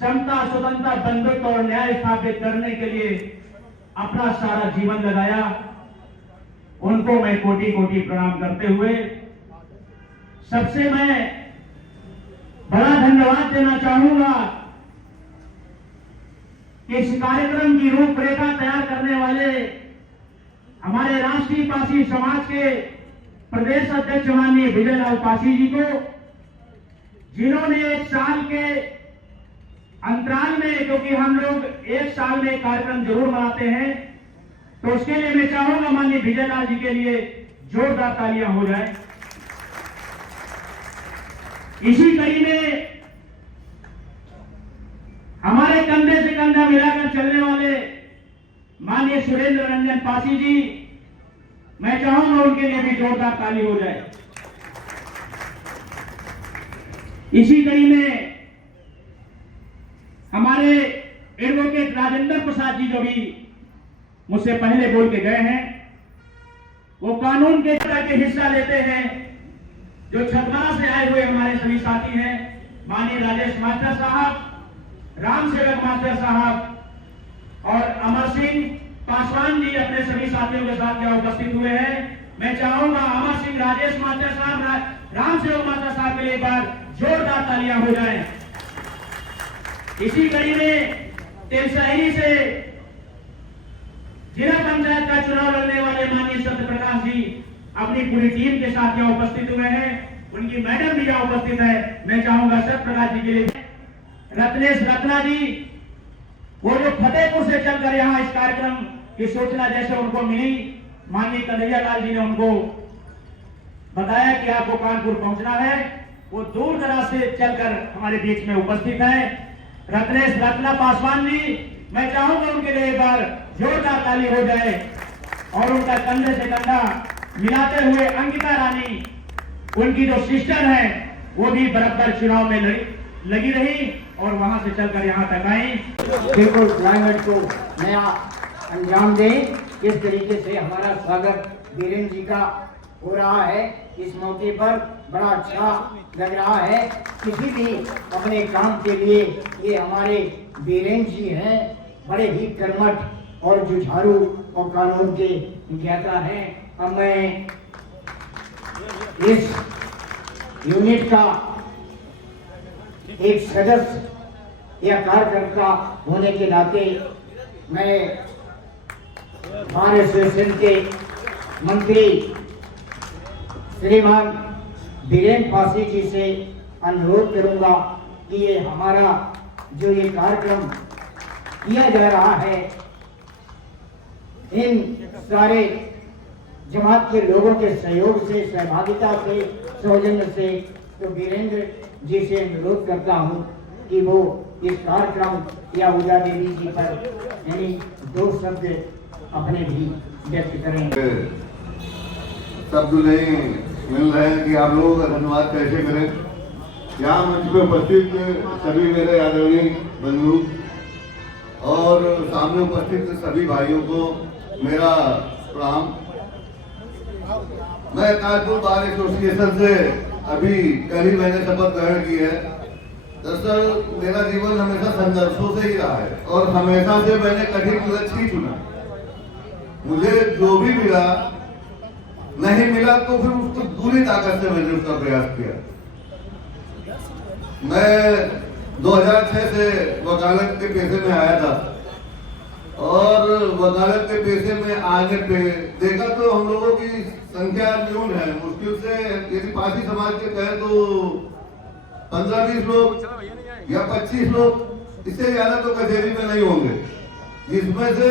समता, स्वतंत्रता, बंधुत्व और न्याय स्थापित करने के लिए अपना सारा जीवन लगाया। उनको मैं कोटि कोटि प्रणाम करते हुए सबसे मैं बड़ा धन्यवाद देना चाहूंगा कि इस कार्यक्रम की रूपरेखा तैयार करने वाले हमारे राष्ट्रीय पासी समाज के प्रदेश अध्यक्ष माननीय विजयलाल पासी जी को, जिन्होंने एक साल के अंतराल में, क्योंकि हम लोग एक साल में कार्यक्रम जरूर मनाते हैं, तो उसके लिए मैं चाहूंगा माननीय विजयलाल जी के लिए जोरदार तालियां हो जाए। इसी कड़ी में हमारे कंधे से कंधा मिलाकर चलने वाले माननीय सुरेंद्र रंजन पासी जी, मैं चाहूंगा उनके लिए भी जोरदार ताली हो जाए। इसी कड़ी में हमारे एडवोकेट राजेंद्र प्रसाद जी जो भी मुझसे पहले बोल के गए हैं, वो कानून के तरह के हिस्सा लेते हैं। जो छतवारा से आए हुए हमारे सभी साथी हैं, माननीय राजेश मास्टर साहब, राम सेवक मास्टर साहब और अमर सिंह पासवान जी अपने सभी साथियों के साथ यहाँ उपस्थित हुए हैं। मैं चाहूंगा अमर सिंह, राजेश मास्टर साहब, राम सेवक मास्टर साहब के लिए एक बार जोरदार तालियां हो जाएं। इसी कड़ी में तेलशहरी से जिला पंचायत का चुनाव लड़ने वाले माननीय सत्य प्रकाश जी अपनी पूरी टीम के साथ यहाँ उपस्थित हुए हैं। उनकी मैडम भी यहाँ उपस्थित है। मैं चाहूंगा सत्य प्रकाश जी के लिए रत्नेश रत्ना जी, वो जो फतेहपुर से चलकर यहाँ इस कार्यक्रम की सूचना जैसे उनको मिली, माननीय कन्हैया लाल जी ने उनको बताया कि आपको कानपुर पहुंचना है, वो दूर दराज से चलकर हमारे बीच में उपस्थित है। रत्नेश रत्ना पासवान जी, मैं चाहूंगा उनके लिए एक बार जोरदार ताली हो जाए। और उनका कंधे से कंधा मिलाते हुए अंकिता रानी, उनकी जो सिस्टर है, वो भी बराबर चुनाव में लगी रही और वहां से चलकर यहाँ तक आई। बिल्कुल क्लाइमेट को नया अंजाम दें, इस तरीके से हमारा स्वागत बीरेंद्र जी का हो रहा है। इस मौके पर बड़ा अच्छा लग रहा है। किसी भी अपने काम के लिए ये हमारे बीरेंद्र जी हैं, बड़े ही कर्मठ और जुझारू और कानून के ज्ञाता हैं। अब मैं इस यूनिट का एक सदस्य या कार्यकर्ता होने के नाते मैं बार एसोसिएशन के मंत्री श्रीमान बीरेंद्र पासी जी से अनुरोध करूंगा कि ये हमारा जो ये कार्यक्रम किया जा रहा है, इन सारे जमात के लोगों के सहयोग से, सहभागिता से, सौजन्य से, तो बीरेंद्र जी से अनुरोध करता हूं कि वो इस कार्यक्रम या उजा देवी जी पर यानी दो शब्द अपने भी व्यक्त करेंगे। शब्द नहीं मिल रहे हैं कि आप लोगों का धन्यवाद कैसे करें। यहाँ मंच पे उपस्थित सभी मेरे आदरणीय बंधु और सामने उपस्थित सभी भाइयों को मेरा प्रणाम। मैं कानपुर बार एसोसिएशन से अभी कल ही मैंने शपथ ग्रहण की है। दरअसल मेरा जीवन हमेशा संघर्षों से ही रहा है और हमेशा से मैंने कठिन लक्ष्य ही चुना। मुझे जो भी मिला, नहीं मिला तो फिर उसको पूरी ताकत से मैंने उसका प्रयास किया। मैं 2006 से वकालत के पेशे में आया था और वकालत के पेशे में आने पे देखा तो हम लोगों की संख्या न्यून है। मुश्किल से यदि पासी समाज के कहे तो 15-20 लोग या 25 लोग, इससे ज्यादा तो कचहरी में नहीं होंगे, जिसमें से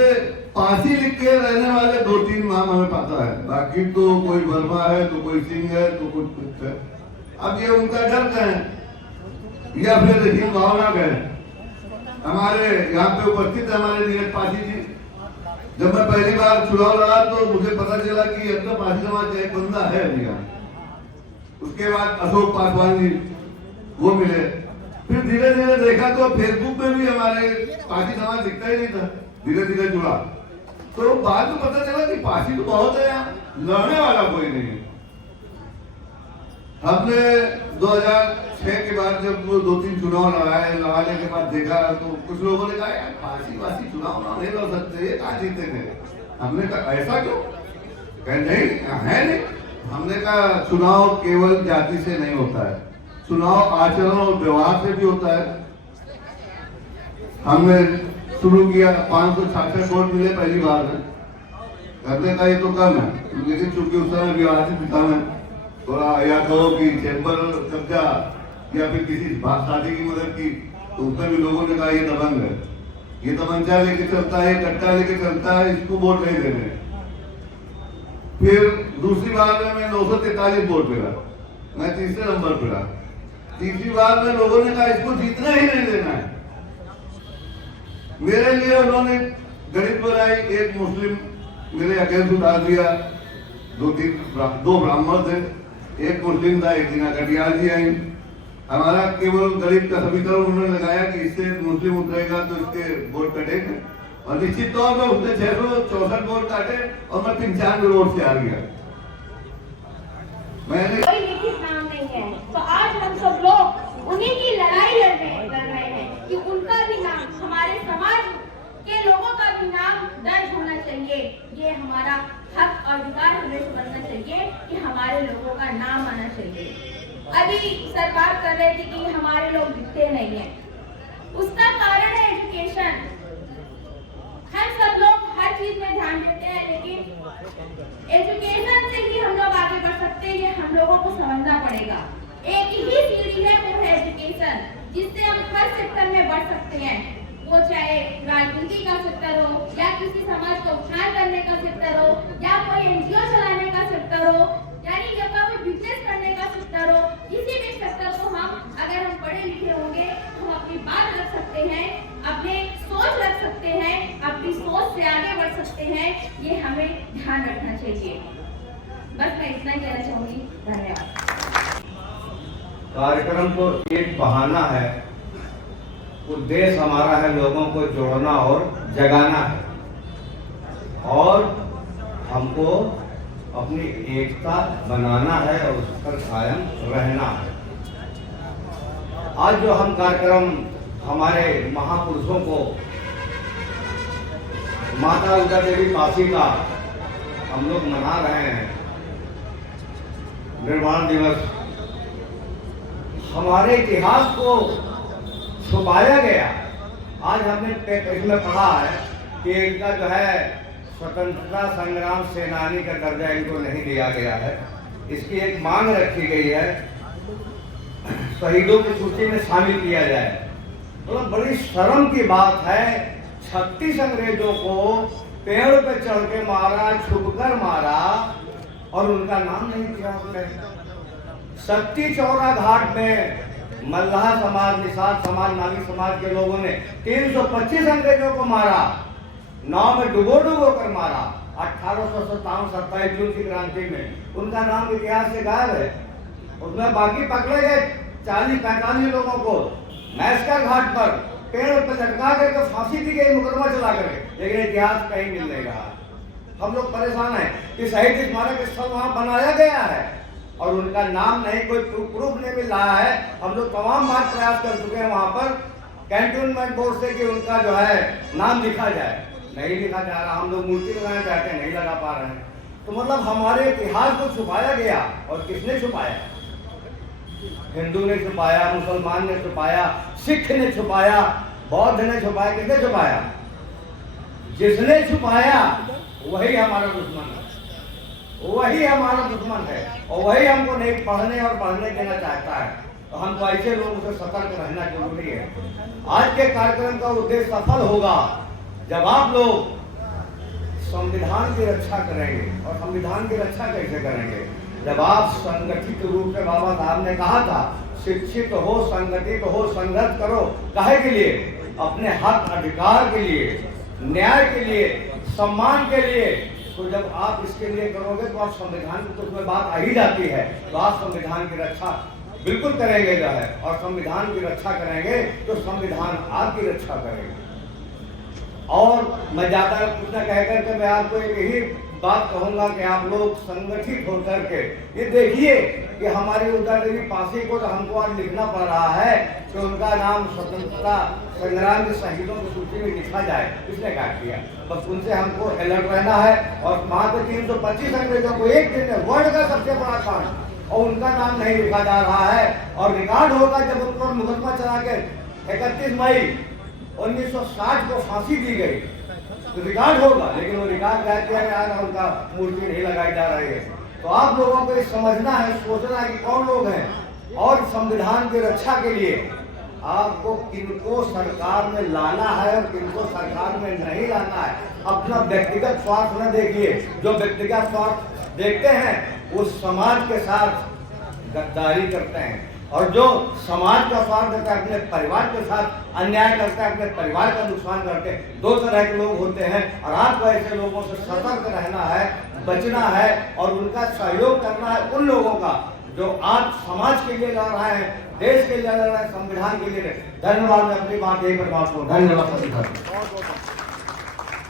पासी लिख के रहने वाले 2-3 नाम हमें पता है। बाकी तो कोई वर्मा है, तो कोई सिंह है, तो कुछ है। अब ये उनका डर कहें या फिर हीन भावना कहें। हमारे यहाँ पे उपस्थित है हमारे नीरज पासी जी। जब मैं पहली बार चुनाव लड़ा तो मुझे पता चला कि अब तो पासी समाज का एक बंदा है यहाँ। उसके बाद अशोक पासवान जी वो मिले। फिर धीरे धीरे देखा तो फेसबुक में भी हमारे पासी समाज दिखता ही नहीं था। धीरे धीरे जुड़ा तो बाद में पता चला कि पासी तो बहुत है यहाँ, लड़ने वाला कोई नहीं है। हमने 2006 के बाद जब वो 2-3 चुनाव लगाने के बाद देखा तो कुछ लोगों ने कहा यार पासी चुनाव नहीं लड़ सकते, ये कहाँ जीतेंगे। हमने कहा ऐसा क्यों? कहे नहीं है नहीं। हमने कहा चुनाव केवल जाति से नहीं होता है, चुनाव आचरण और व्यवहार से भी होता है। हमने शुरू किया, 566 वोट मिले पहली बार में। हमने कहा ये तो कम है, लेकिन चूंकि उस समय विवादित पिता में थोड़ा या कहो कि चैम्बर कब्जा या फिर किसी शादी की मदद की, तो उसमें भी लोगों ने कहा ये दबंग है, ये तमंचा लेके चलता है, कट्टा लेके चलता है, इसको वोट नहीं देने। फिर दूसरी बार में मैं 943 वोट मिला, मैं तीसरे नंबर पर रहा। तीसरी बार में लोगों ने कहा इसको जीतना ही नहीं देना है। मेरे लिए उन्होंने गणित बनाई, एक मुस्लिम मेरे अगेंस्ट उतार दिया, दो ब्राह्मण थे, एक मुस्लिम था, एक दिना कटियार जी आई। हमारा केवल गणित का समीकरण उन्होंने लगाया कि इससे मुस्लिम उतरेगा तो इसके वोट कटेंगे, और निश्चित तौर पर उसने 664 वोट काटे और मैं 95 वोट से हार गया। मैंने कोई लिखित नाम नहीं है, तो आज हम सब लोग उन्हीं की लड़ाई लड़ रहे हैं कि उनका भी नाम, हमारे समाज के लोगों का भी नाम दर्ज होना चाहिए। ये हमारा हक और अधिकार हमें बनना चाहिए कि हमारे लोगों का नाम आना चाहिए। अभी सर बात कर रहे थे कि हमारे लोग दिखते नहीं है, उसका कारण है एजुकेशन। हम सब लोग हर चीज में ध्यान देते हैं, लेकिन एजुकेशन से ही हम लोग आगे बढ़ सकते हैं, ये हम लोगों को समझना पड़ेगा। एक ही सीढ़ी है, वो है एजुकेशन, जिससे हम हर सेक्टर में बढ़ सकते हैं, वो चाहे राजनीति का सेक्टर हो, या किसी समाज का उत्थान करने का सेक्टर हो, या कोई एनजीओ चलाने का सेक्टर हो, यानी जब कोई बिजनेस करने का सेक्टर हो, किसी भी सेक्टर को हम अगर हम पढ़े लिखे होंगे तो हम अपनी बात रख सकते हैं, अपने सोच रख सकते हैं, अपनी सोच से आगे बढ़ सकते हैं। ये हमें ध्यान रखना चाहिए। बस मैं इतना ही कहना चाहूंगी। धन्यवाद। कार्यक्रम तो एक बहाना है, उद्देश्य हमारा है लोगों को जोड़ना और जगाना है, और हमको अपनी एकता बनाना है और उस पर कायम रहना है। आज जो हम कार्यक्रम हमारे महापुरुषों को, माता उषा देवी काशी का हम लोग मना रहे हैं निर्वाण दिवस, हमारे इतिहास को छुपाया गया। आज हमने इसमें पढ़ा है कि इनका जो है स्वतंत्रता संग्राम सेनानी का दर्जा इनको नहीं दिया गया है। इसकी एक मांग रखी गई है, शहीदों की सूची में शामिल किया जाए। तो बड़ी शर्म की बात है, 36 अंग्रेजों को पेड़ पे चढ़ के मारा, छुपकर मारा, और उनका नाम नहीं किया हमने। शक्ति चौरा घाट में मल्लाह समाज, निषाद समाज, नामी समाज के लोगों ने 325 अंग्रेजों को मारा, नाव में डुबो कर मारा। 1857 27 जून की क्रांति में उनका नाम इतिहास से गायब है। उसमें बाकी पकड़े गए 40-45 लोगों को मैस्कर घाट पर पेड़ पर लटका करके फांसी दी गई, मुकदमा चला करके, लेकिन इतिहास कहीं मिल नहीं रहा। हम लोग परेशान हैं कि शहीद स्मारक स्थल वहां बनाया गया है और उनका नाम नहीं, कोई प्रूफ नहीं मिल रहा है। हम लोग तमाम बार प्रयास कर चुके हैं वहां पर कैंटोनमेंट बोर्ड से कि उनका जो है नाम लिखा जाए, नहीं लिखा जा रहा। हम लोग मूर्ति लगाना चाहते हैं, नहीं लगा पा रहे हैं। तो मतलब हमारे इतिहास को छुपाया गया, और किसने छुपाया? हिंदू ने छुपाया, मुसलमान ने छुपाया, सिख ने छुपाया, बौद्ध ने छुपाया। किसने छुपाया? जिसने छुपाया वही हमारा दुश्मन है, वही हमारा दुश्मन है, और वही हमको नहीं पढ़ने और पढ़ने देना चाहता है। तो हमको ऐसे लोगों से सतर्क रहना जरूरी है। आज के कार्यक्रम का उद्देश्य सफल होगा जब आप लोग संविधान की रक्षा करेंगे। और संविधान की रक्षा कैसे करेंगे? जब आप संगठित रूप से, बाबा साहब ने कहा था, शिक्षित हो, संगठित हो, संघर्ष करो। काहे के लिए? अपने हक अधिकार के लिए, न्याय के लिए, सम्मान के लिए। तो जब आप इसके लिए करोगे तो आप संविधान की, तो उसमें बात आ ही जाती है, तो आप संविधान की रक्षा बिल्कुल करेंगे जो है, और संविधान की रक्षा करेंगे तो संविधान आपकी रक्षा करेंगे। और मैं ज्यादा कुछ न कह करके मैं आपको एक ही बात कहूंगा कि आप लोग संगठित होकर के ये देखिए कि हमारी उदय देवी पासी को तो हमको आज लिखना पड़ रहा है कि उनका नाम स्वतंत्रता संग्राम के शहीदों की सूची में लिखा जाए। इसने क्या किया? बस उनसे हमको अलर्ट रहना है। और वहां पे 325 अंग्रेजों को एक दिन में वर्ल्ड का सबसे बड़ा कांड और उनका नाम नहीं लिखा जा रहा है। और रिकॉर्ड होगा जब उन पर मुकदमा चला के 31 मई 1960 को फांसी दी गई तो रिकॉर्ड होगा, लेकिन वो रिकॉर्ड क्या किया गया है, उनका मूर्ति नहीं लगाई जा रही है। तो आप लोगों को ये समझना है, सोचना है कि कौन लोग हैं और संविधान की रक्षा के लिए आपको किनको सरकार में लाना है और किनको सरकार में नहीं लाना है। अपना व्यक्तिगत स्वार्थ न देखिए। जो व्यक्तिगत स्वार्थ देखते हैं वो समाज के साथ गद्दारी करते हैं, और जो समाज का स्वार्थ देता है अपने परिवार के साथ अन्याय करता है, अपने परिवार का नुकसान करते हैं। दो तरह के लोग होते हैं और आपको ऐसे लोगों से सतर्क रहना है, बचना है और उनका सहयोग करना है उन लोगों का जो आज समाज के लिए लड़ रहे हैं, देश के लिए लड़ रहे हैं, संविधान के लिए। धन्यवाद। मैं अपनी बात यही पर बात करूँ। धन्यवाद।